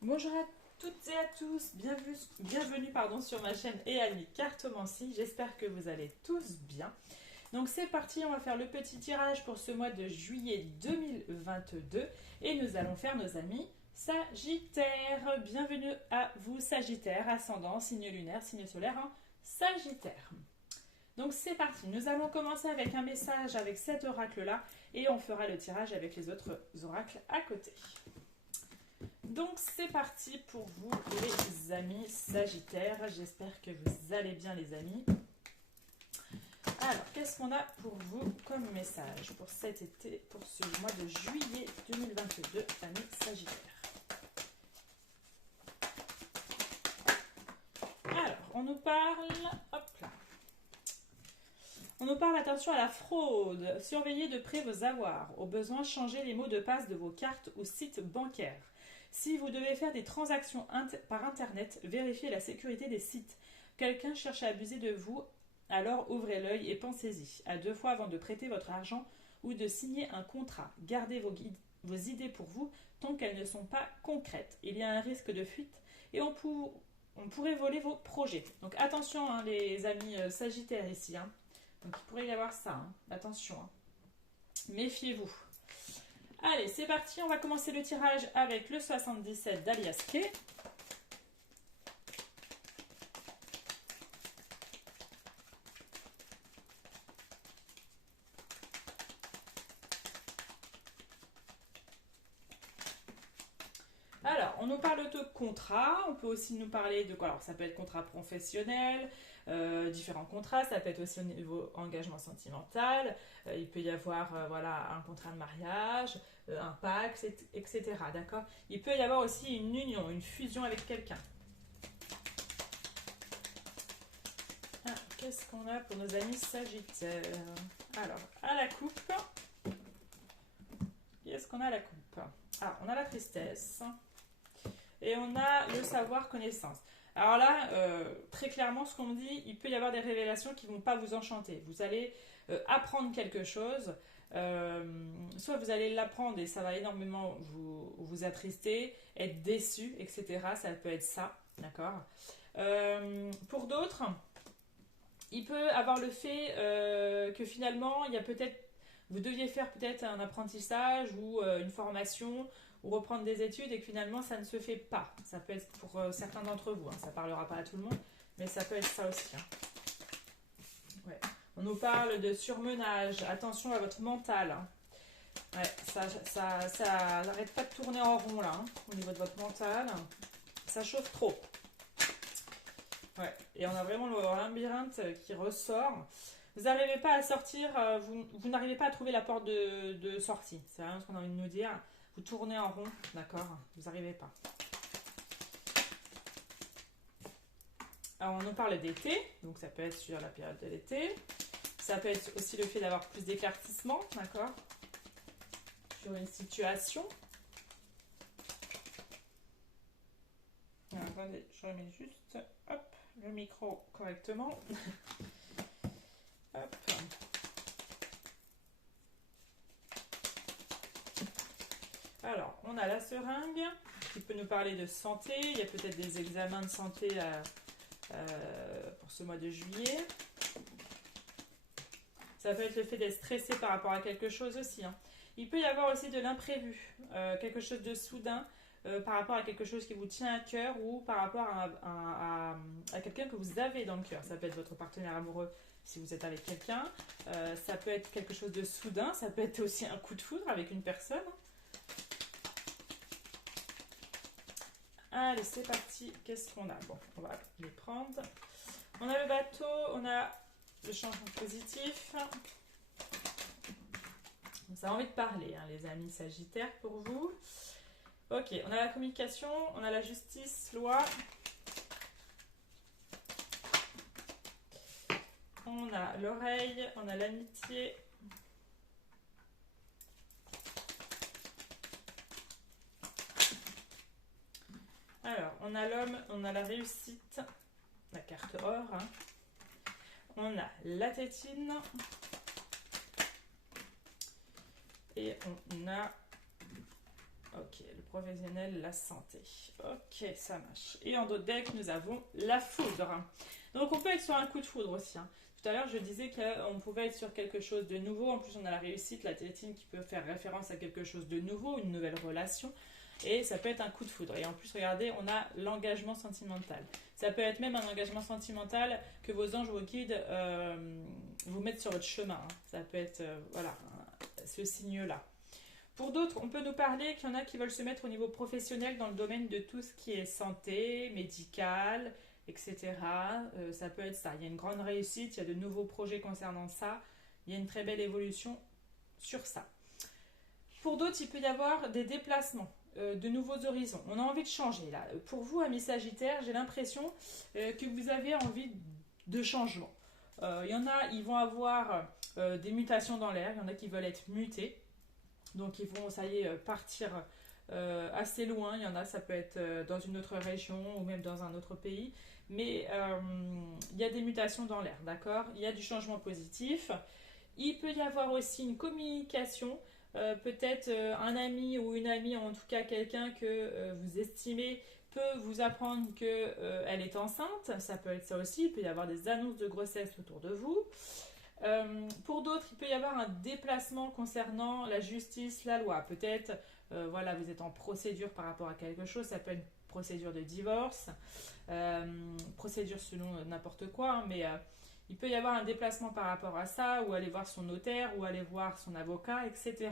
Bonjour à toutes et à tous, bienvenue sur ma chaîne Eali Cartomancie, j'espère que vous allez tous bien. Donc c'est parti, on va faire le petit tirage pour ce mois de juillet 2022 et nous allons faire nos amis Sagittaires. Bienvenue à vous Sagittaires, ascendant, signe lunaire, signe solaire en Sagittaire. Donc c'est parti, nous allons commencer avec un message avec cet oracle-là et on fera le tirage avec les autres oracles à côté. Donc c'est parti pour vous les amis Sagittaires, j'espère que vous allez bien les amis. Alors qu'est-ce qu'on a pour vous comme message pour cet été, pour ce mois de juillet 2022, amis Sagittaires. Alors on nous parle, hop là. On nous parle attention à la fraude, surveillez de près vos avoirs, au besoin changez les mots de passe de vos cartes ou sites bancaires. Si vous devez faire des transactions par internet, vérifiez la sécurité des sites. Quelqu'un cherche à abuser de vous, alors ouvrez l'œil et pensez-y, à deux fois avant de prêter votre argent ou de signer un contrat. Gardez vos idées pour vous tant qu'elles ne sont pas concrètes. Il y a un risque de fuite et on pourrait voler vos projets. Donc attention hein, les amis Sagittaires ici. Hein. Donc il pourrait y avoir ça, hein. Attention. Hein. Méfiez-vous. Allez, c'est parti, on va commencer le tirage avec le 77 d'Alias Kay. Alors, on nous parle de contrat, on peut aussi nous parler de quoi? Alors, ça peut être contrat professionnel, différents contrats, ça peut être aussi au niveau engagement sentimental, il peut y avoir voilà, un contrat de mariage, un pacte, etc. D'accord? Il peut y avoir aussi une union, une fusion avec quelqu'un. Ah, qu'est-ce qu'on a pour nos amis Sagittaires? Alors, à la coupe, qu'est-ce qu'on a à la coupe? Ah, on a la tristesse. Et on a le savoir connaissance. Alors là, très clairement, ce qu'on me dit, il peut y avoir des révélations qui ne vont pas vous enchanter. Vous allez apprendre quelque chose, soit vous allez l'apprendre et ça va énormément vous attrister, être déçu, etc. Ça peut être ça, d'accord. Pour d'autres, il peut avoir le fait que finalement, il y a peut-être, vous deviez faire peut-être un apprentissage ou une formation ou reprendre des études et que finalement ça ne se fait pas. Ça peut être pour certains d'entre vous, hein. Ça ne parlera pas à tout le monde, mais ça peut être ça aussi. Hein. Ouais. On nous parle de surmenage, attention à votre mental. Hein. Ouais, ça n'arrête pas de tourner en rond là, hein, au niveau de votre mental. Ça chauffe trop. Ouais. Et on a vraiment le labyrinthe qui ressort. Vous n'arrivez pas à sortir, vous n'arrivez pas à trouver la porte de sortie. C'est vraiment ce qu'on a envie de nous dire. Vous tournez en rond, d'accord? Vous n'arrivez pas. Alors, on nous parle d'été, donc ça peut être sur la période de l'été. Ça peut être aussi le fait d'avoir plus d'éclaircissement, d'accord? Sur une situation. Alors, attendez, je remets juste hop, le micro correctement. Hop. Alors, on a la seringue qui peut nous parler de santé. Il y a peut-être des examens de santé pour ce mois de juillet. Ça peut être le fait d'être stressé par rapport à quelque chose aussi. Hein. Il peut y avoir aussi de l'imprévu, quelque chose de soudain par rapport à quelque chose qui vous tient à cœur ou par rapport à quelqu'un que vous avez dans le cœur. Ça peut être votre partenaire amoureux si vous êtes avec quelqu'un. Ça peut être quelque chose de soudain. Ça peut être aussi un coup de foudre avec une personne. Allez, c'est parti. Qu'est-ce qu'on a? Bon, on va les prendre. On a le bateau, on a le changement positif. Ça a envie de parler, hein, les amis Sagittaires, pour vous. Ok, on a la communication, on a la justice, loi. On a l'oreille, on a l'amitié. Alors, on a l'homme, on a la réussite, la carte or. Hein. On a la tétine. Et on a Ok, le professionnel, la santé. Ok, ça marche. Et en d'autres decks, nous avons la foudre. Donc on peut être sur un coup de foudre aussi, hein. Tout à l'heure, je disais qu'on pouvait être sur quelque chose de nouveau. En plus, on a la réussite, la tétine qui peut faire référence à quelque chose de nouveau, une nouvelle relation. Et ça peut être un coup de foudre. Et en plus, regardez, on a l'engagement sentimental. Ça peut être même un engagement sentimental que vos anges, vos guides vous mettent sur votre chemin, hein. Ça peut être, voilà, ce signe-là. Pour d'autres, on peut nous parler qu'il y en a qui veulent se mettre au niveau professionnel dans le domaine de tout ce qui est santé, médical, etc. Ça peut être ça. Il y a une grande réussite, il y a de nouveaux projets concernant ça. Il y a une très belle évolution sur ça. Pour d'autres, il peut y avoir des déplacements, de nouveaux horizons. On a envie de changer là. Pour vous, amis Sagittaires, j'ai l'impression que vous avez envie de changement. Il y en a, ils vont avoir des mutations dans l'air. Il y en a qui veulent être mutés. Donc ils vont, ça y est, partir assez loin. Il y en a, ça peut être dans une autre région ou même dans un autre pays. Mais il y a des mutations dans l'air, d'accord? Il y a du changement positif. Il peut y avoir aussi une communication. Peut-être un ami ou une amie, en tout cas quelqu'un que vous estimez, peut vous apprendre qu'elle est enceinte. Ça peut être ça aussi. Il peut y avoir des annonces de grossesse autour de vous. Pour d'autres, il peut y avoir un déplacement concernant la justice, la loi. Peut-être, voilà, vous êtes en procédure par rapport à quelque chose. Ça peut être une procédure de divorce, procédure selon n'importe quoi, hein, mais il peut y avoir un déplacement par rapport à ça, ou aller voir son notaire, ou aller voir son avocat, etc.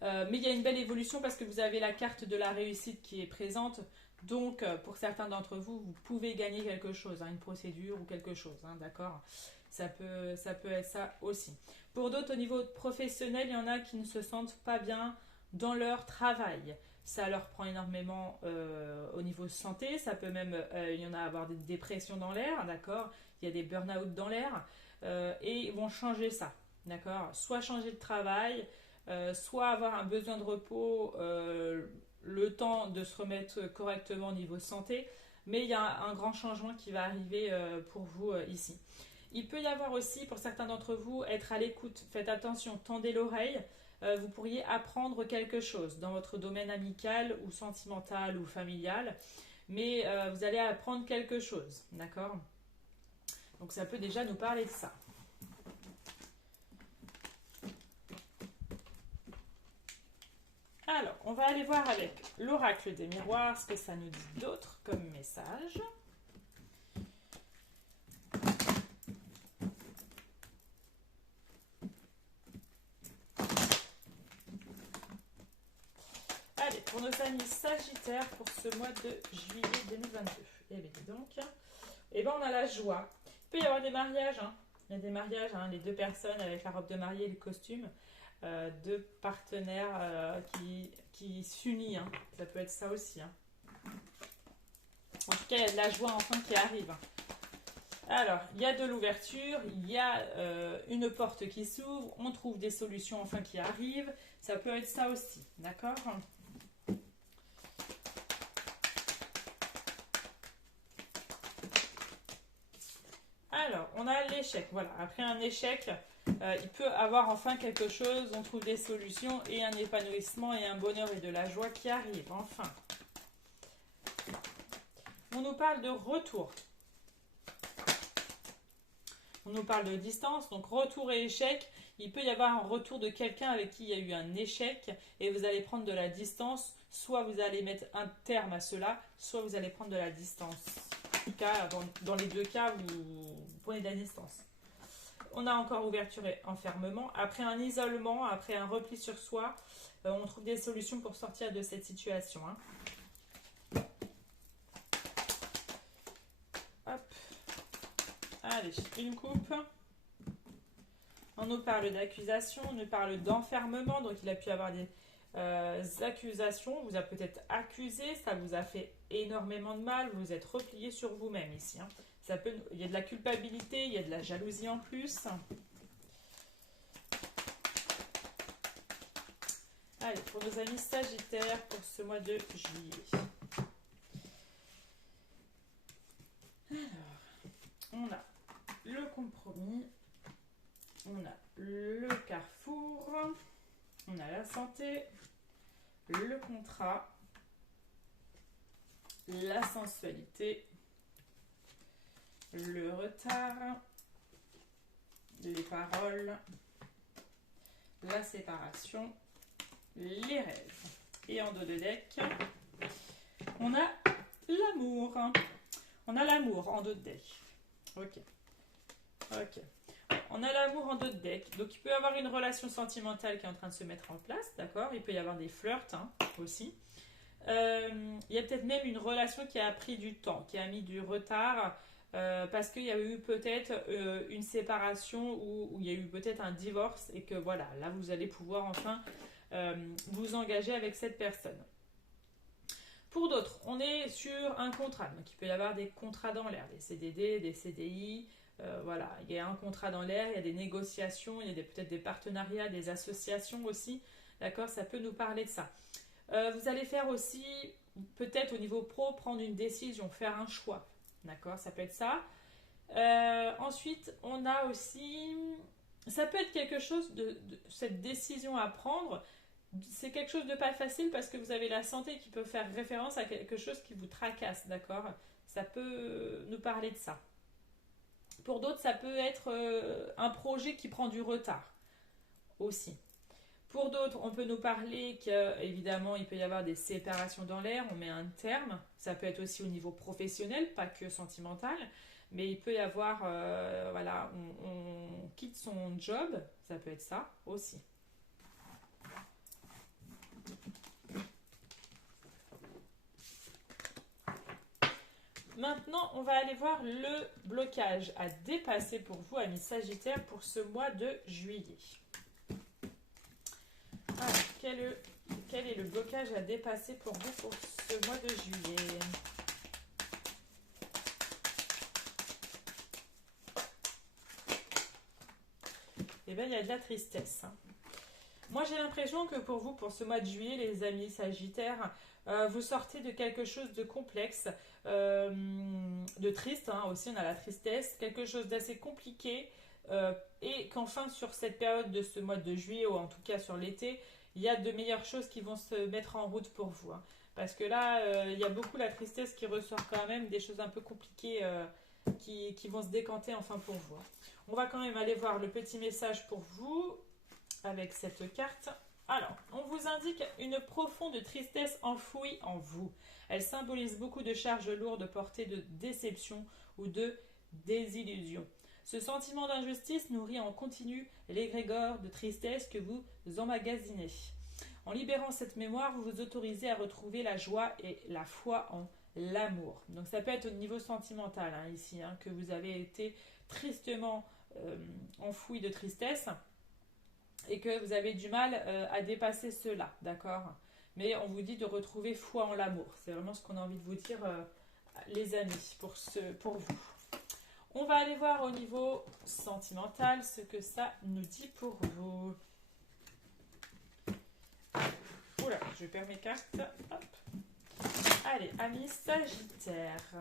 Mais il y a une belle évolution parce que vous avez la carte de la réussite qui est présente. Donc, pour certains d'entre vous, vous pouvez gagner quelque chose, hein, une procédure ou quelque chose, hein, d'accord? Ça peut être ça aussi. Pour d'autres, au niveau professionnel, il y en a qui ne se sentent pas bien dans leur travail. Ça leur prend énormément au niveau santé. Ça peut même, il y en a avoir des dépressions dans l'air, d'accord? Il y a des burn-out dans l'air. Et ils vont changer ça, d'accord? Soit changer de travail, soit avoir un besoin de repos, le temps de se remettre correctement au niveau santé. Mais il y a un grand changement qui va arriver pour vous ici. Il peut y avoir aussi, pour certains d'entre vous, être à l'écoute. Faites attention, tendez l'oreille. Vous pourriez apprendre quelque chose dans votre domaine amical ou sentimental ou familial. Mais vous allez apprendre quelque chose, d'accord? Donc ça peut déjà nous parler de ça. Alors, on va aller voir avec l'oracle des miroirs ce que ça nous dit d'autre comme message. Allez, pour nos amis Sagittaires pour ce mois de juillet 2022. Eh bien, dis donc. Eh bien, on a la joie. Il peut y avoir des mariages, hein. Il y a des mariages, hein, les deux personnes avec la robe de mariée et le costume. Deux partenaires qui s'unissent, hein. Ça peut être ça aussi, hein. En tout cas, il y a de la joie enfin qui arrive. Alors, il y a de l'ouverture, il y a une porte qui s'ouvre, on trouve des solutions enfin qui arrivent. Ça peut être ça aussi, d'accord? Alors, on a l'échec. Voilà, après un échec, il peut avoir enfin quelque chose, on trouve des solutions et un épanouissement et un bonheur et de la joie qui arrivent, enfin. On nous parle de retour. On nous parle de distance, donc retour et échec. Il peut y avoir un retour de quelqu'un avec qui il y a eu un échec et vous allez prendre de la distance. Soit vous allez mettre un terme à cela, soit vous allez prendre de la distance. En tout cas, dans les deux cas, vous prenez de la distance. On a encore ouverture et enfermement. Après un isolement, après un repli sur soi, on trouve des solutions pour sortir de cette situation, hein. Hop. Allez, une coupe. On nous parle d'accusation, on nous parle d'enfermement. Donc il a pu y avoir des accusations. On vous a peut-être accusé, ça vous a fait énormément de mal. Vous vous êtes replié sur vous-même ici, hein. Il y a de la culpabilité, il y a de la jalousie en plus. Allez, pour nos amis Sagittaires pour ce mois de juillet. Alors, on a le compromis, on a le carrefour, on a la santé, le contrat, la sensualité, le retard, les paroles, la séparation, les rêves. Et en dos de deck, on a l'amour. On a l'amour en dos de deck. Ok. Ok. On a l'amour en dos de deck. Donc, il peut y avoir une relation sentimentale qui est en train de se mettre en place, d'accord? Il peut y avoir des flirts aussi. Il y a peut-être même une relation qui a pris du temps, qui a mis du retard, parce qu'il y a eu peut-être une séparation ou il y a eu peut-être un divorce et que voilà, là, vous allez pouvoir enfin vous engager avec cette personne. Pour d'autres, on est sur un contrat. Donc, il peut y avoir des contrats dans l'air, des CDD, des CDI. Voilà, il y a un contrat dans l'air, il y a des négociations, il y a peut-être des partenariats, des associations aussi. D'accord, ça peut nous parler de ça. Vous allez faire aussi, peut-être au niveau pro, prendre une décision, faire un choix. D'accord, ça peut être ça. Ensuite, on a aussi... Ça peut être quelque chose cette décision à prendre. C'est quelque chose de pas facile parce que vous avez la santé qui peut faire référence à quelque chose qui vous tracasse, d'accord? Ça peut nous parler de ça. Pour d'autres, ça peut être un projet qui prend du retard aussi. Pour d'autres, on peut nous parler qu'évidemment, il peut y avoir des séparations dans l'air, on met un terme. Ça peut être aussi au niveau professionnel, pas que sentimental. Mais il peut y avoir, voilà, on quitte son job, ça peut être ça aussi. Maintenant, on va aller voir le blocage à dépasser pour vous, amis Sagittaires, pour ce mois de juillet. Alors, quel est le blocage à dépasser pour vous pour ce mois de juillet? Eh bien, il y a de la tristesse. Moi, j'ai l'impression que pour vous, pour ce mois de juillet, les amis Sagittaires, vous sortez de quelque chose de complexe, de triste, aussi on a la tristesse, quelque chose d'assez compliqué, et qu'enfin sur cette période de ce mois de juillet, ou en tout cas sur l'été, il y a de meilleures choses qui vont se mettre en route pour vous. Parce que là, il y a beaucoup la tristesse qui ressort quand même, des choses un peu compliquées qui vont se décanter enfin pour vous. On va quand même aller voir le petit message pour vous avec cette carte. Alors, on vous indique une profonde tristesse enfouie en vous. Elle symbolise beaucoup de charges lourdes portées de déception ou de désillusion. Ce sentiment d'injustice nourrit en continu l'égrégore de tristesse que vous emmagasinez. En libérant cette mémoire, vous vous autorisez à retrouver la joie et la foi en l'amour. Donc ça peut être au niveau sentimental ici, que vous avez été tristement enfoui de tristesse et que vous avez du mal à dépasser cela, d'accord? Mais on vous dit de retrouver foi en l'amour. C'est vraiment ce qu'on a envie de vous dire, les amis, pour vous. On va aller voir au niveau sentimental ce que ça nous dit pour vous. Oula, je perds mes cartes. Hop. Allez, amis Sagittaires.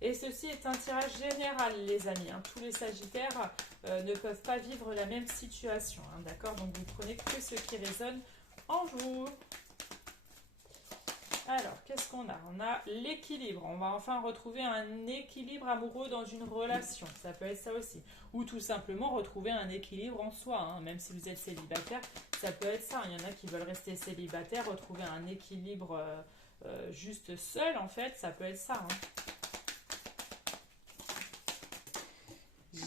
Et ceci est un tirage général, les amis. Tous les Sagittaires ne peuvent pas vivre la même situation. D'accord? Donc vous prenez que ce qui résonne en vous. Alors, qu'est-ce qu'on a? On a l'équilibre. On va enfin retrouver un équilibre amoureux dans une relation. Ça peut être ça aussi. Ou tout simplement retrouver un équilibre en soi. Même si vous êtes célibataire, ça peut être ça. Il y en a qui veulent rester célibataires, retrouver un équilibre juste seul, en fait. Ça peut être ça.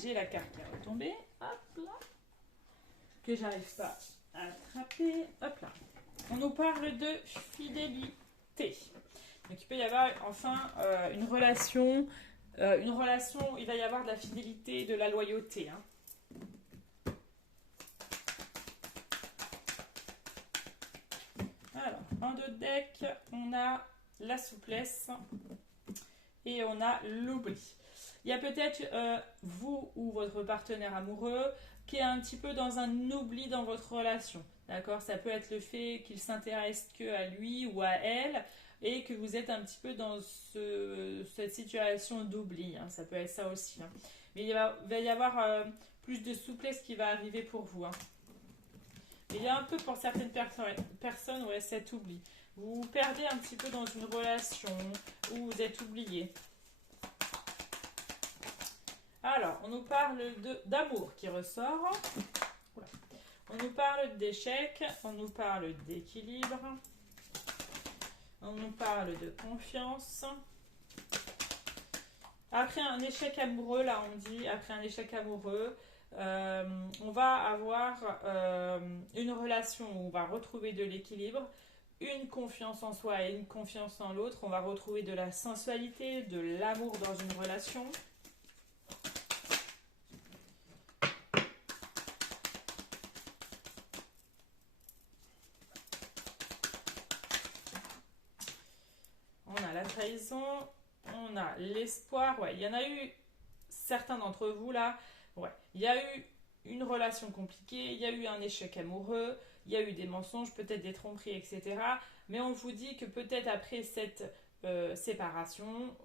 J'ai la carte qui est retombée. Hop là. Que j'arrive pas à attraper. Hop là. On nous parle de fidélité. Donc il peut y avoir enfin une relation, il va y avoir de la fidélité, de la loyauté. Alors, en deux decks, on a la souplesse et on a l'oubli. Il y a peut-être vous ou votre partenaire amoureux qui est un petit peu dans un oubli dans votre relation. D'accord? Ça peut être le fait qu'il s'intéresse que à lui ou à elle et que vous êtes un petit peu dans cette situation d'oubli. Ça peut être ça aussi. Mais il va y avoir plus de souplesse qui va arriver pour vous. Hein. Il y a un peu pour certaines personnes, ouais, cet oubli. Vous vous perdez un petit peu dans une relation où vous êtes oublié. Alors, on nous parle d'amour qui ressort. Ouais. On nous parle d'échec, on nous parle d'équilibre, on nous parle de confiance. Après un échec amoureux, là on dit, après un échec amoureux, on va avoir une relation où on va retrouver de l'équilibre, une confiance en soi et une confiance en l'autre. On va retrouver de la sensualité, de l'amour dans une relation. On a la trahison, on a l'espoir. Ouais, il y en a eu certains d'entre vous là. Ouais, il y a eu une relation compliquée, il y a eu un échec amoureux, il y a eu des mensonges, peut-être des tromperies, etc. Mais on vous dit que peut-être après cette séparation,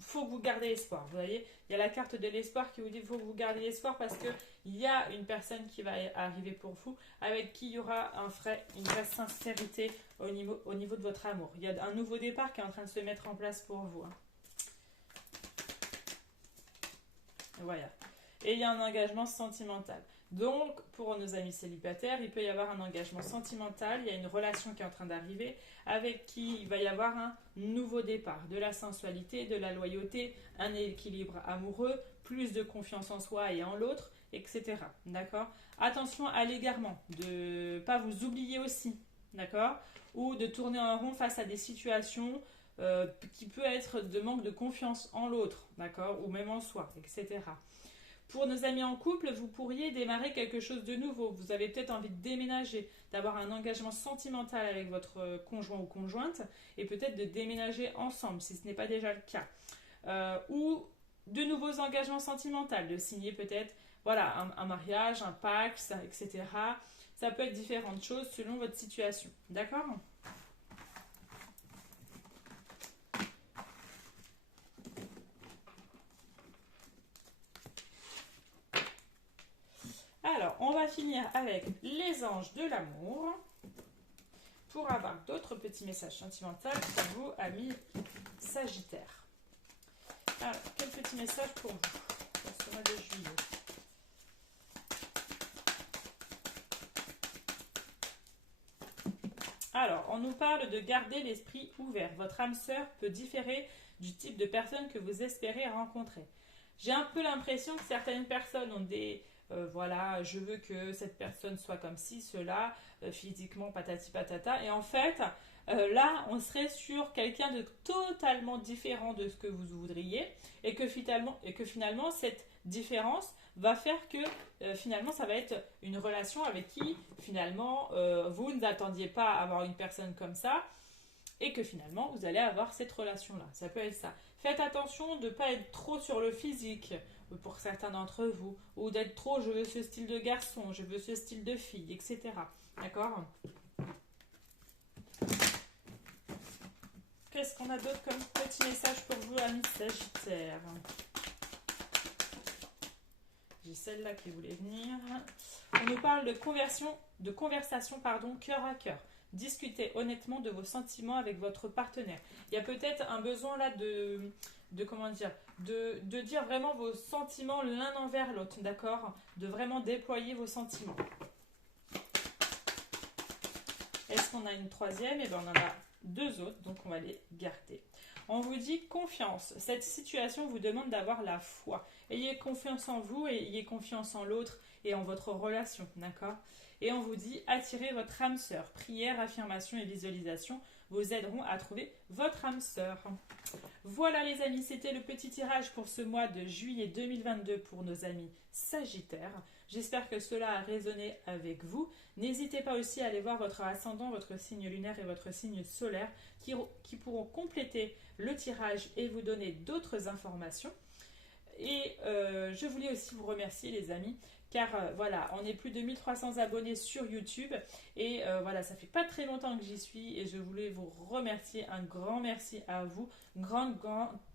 faut que vous gardiez espoir. Vous voyez, il y a la carte de l'espoir qui vous dit qu'il faut que vous gardiez espoir parce qu'il y a une personne qui va arriver pour vous, avec qui il y aura une vraie sincérité au niveau de votre amour. Il y a un nouveau départ qui est en train de se mettre en place pour vous. Hein. Voilà. Et il y a un engagement sentimental. Donc, pour nos amis célibataires, il peut y avoir un engagement sentimental, il y a une relation qui est en train d'arriver, avec qui il va y avoir un nouveau départ, de la sensualité, de la loyauté, un équilibre amoureux, plus de confiance en soi et en l'autre, etc. D'accord? Attention à l'égarement, de ne pas vous oublier aussi, d'accord? Ou de tourner en rond face à des situations qui peut être de manque de confiance en l'autre, d'accord? Ou même en soi, etc. Pour nos amis en couple, vous pourriez démarrer quelque chose de nouveau. Vous avez peut-être envie de déménager, d'avoir un engagement sentimental avec votre conjoint ou conjointe et peut-être de déménager ensemble si ce n'est pas déjà le cas. Ou de nouveaux engagements sentimentaux, de signer peut-être voilà, un mariage, un pacte, etc. Ça peut être différentes choses selon votre situation. D'accord ? Alors, on va finir avec les anges de l'amour pour avoir d'autres petits messages sentimentaux pour vous, amis Sagittaires. Alors, quel petit message pour vous pour ce mois de juillet? Alors, on nous parle de garder l'esprit ouvert. Votre âme sœur peut différer du type de personne que vous espérez rencontrer. J'ai un peu l'impression que certaines personnes ont des... voilà, je veux que cette personne soit comme ci, cela, physiquement, patati patata. Et en fait, là, on serait sur quelqu'un de totalement différent de ce que vous voudriez. Et que finalement cette différence va faire que finalement, ça va être une relation avec qui, finalement, vous ne attendiez pas avoir une personne comme ça. Et que finalement, vous allez avoir cette relation-là. Ça peut être ça. Faites attention de ne pas être trop sur le physique pour certains d'entre vous, ou d'être trop je veux ce style de garçon, je veux ce style de fille, etc. D'accord? Qu'est-ce qu'on a d'autre comme petit message pour vous, amis Sagittaires? J'ai celle-là qui voulait venir. On nous parle de conversation, cœur à cœur. Discutez honnêtement de vos sentiments avec votre partenaire. Il y a peut-être un besoin là de dire vraiment vos sentiments l'un envers l'autre, d'accord? De vraiment déployer vos sentiments. Est-ce qu'on a une troisième? Eh bien, on en a deux autres, donc on va les garder. On vous dit confiance. Cette situation vous demande d'avoir la foi. Ayez confiance en vous et ayez confiance en l'autre et en votre relation, d'accord? Et on vous dit attirez votre âme sœur. Prière, affirmation et visualisation vous aideront à trouver votre âme sœur. Voilà les amis, c'était le petit tirage pour ce mois de juillet 2022 pour nos amis Sagittaires. J'espère que cela a résonné avec vous. N'hésitez pas aussi à aller voir votre ascendant, votre signe lunaire et votre signe solaire qui pourront compléter le tirage et vous donner d'autres informations. Et je voulais aussi vous remercier les amis car voilà, on est plus de 1300 abonnés sur YouTube et voilà, ça fait pas très longtemps que j'y suis et je voulais vous remercier, un grand merci à vous, grande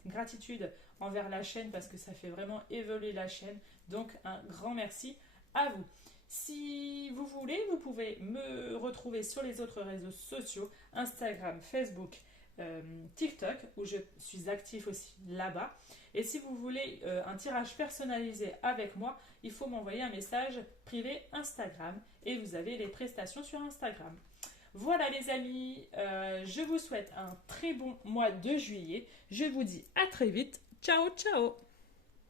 gratitude envers la chaîne parce que ça fait vraiment évoluer la chaîne, donc un grand merci à vous. Si vous voulez, vous pouvez me retrouver sur les autres réseaux sociaux, Instagram, Facebook, TikTok, où je suis actif aussi là-bas. Et si vous voulez un tirage personnalisé avec moi, il faut m'envoyer un message privé Instagram et vous avez les prestations sur Instagram. Voilà les amis, je vous souhaite un très bon mois de juillet. Je vous dis à très vite. Ciao, ciao!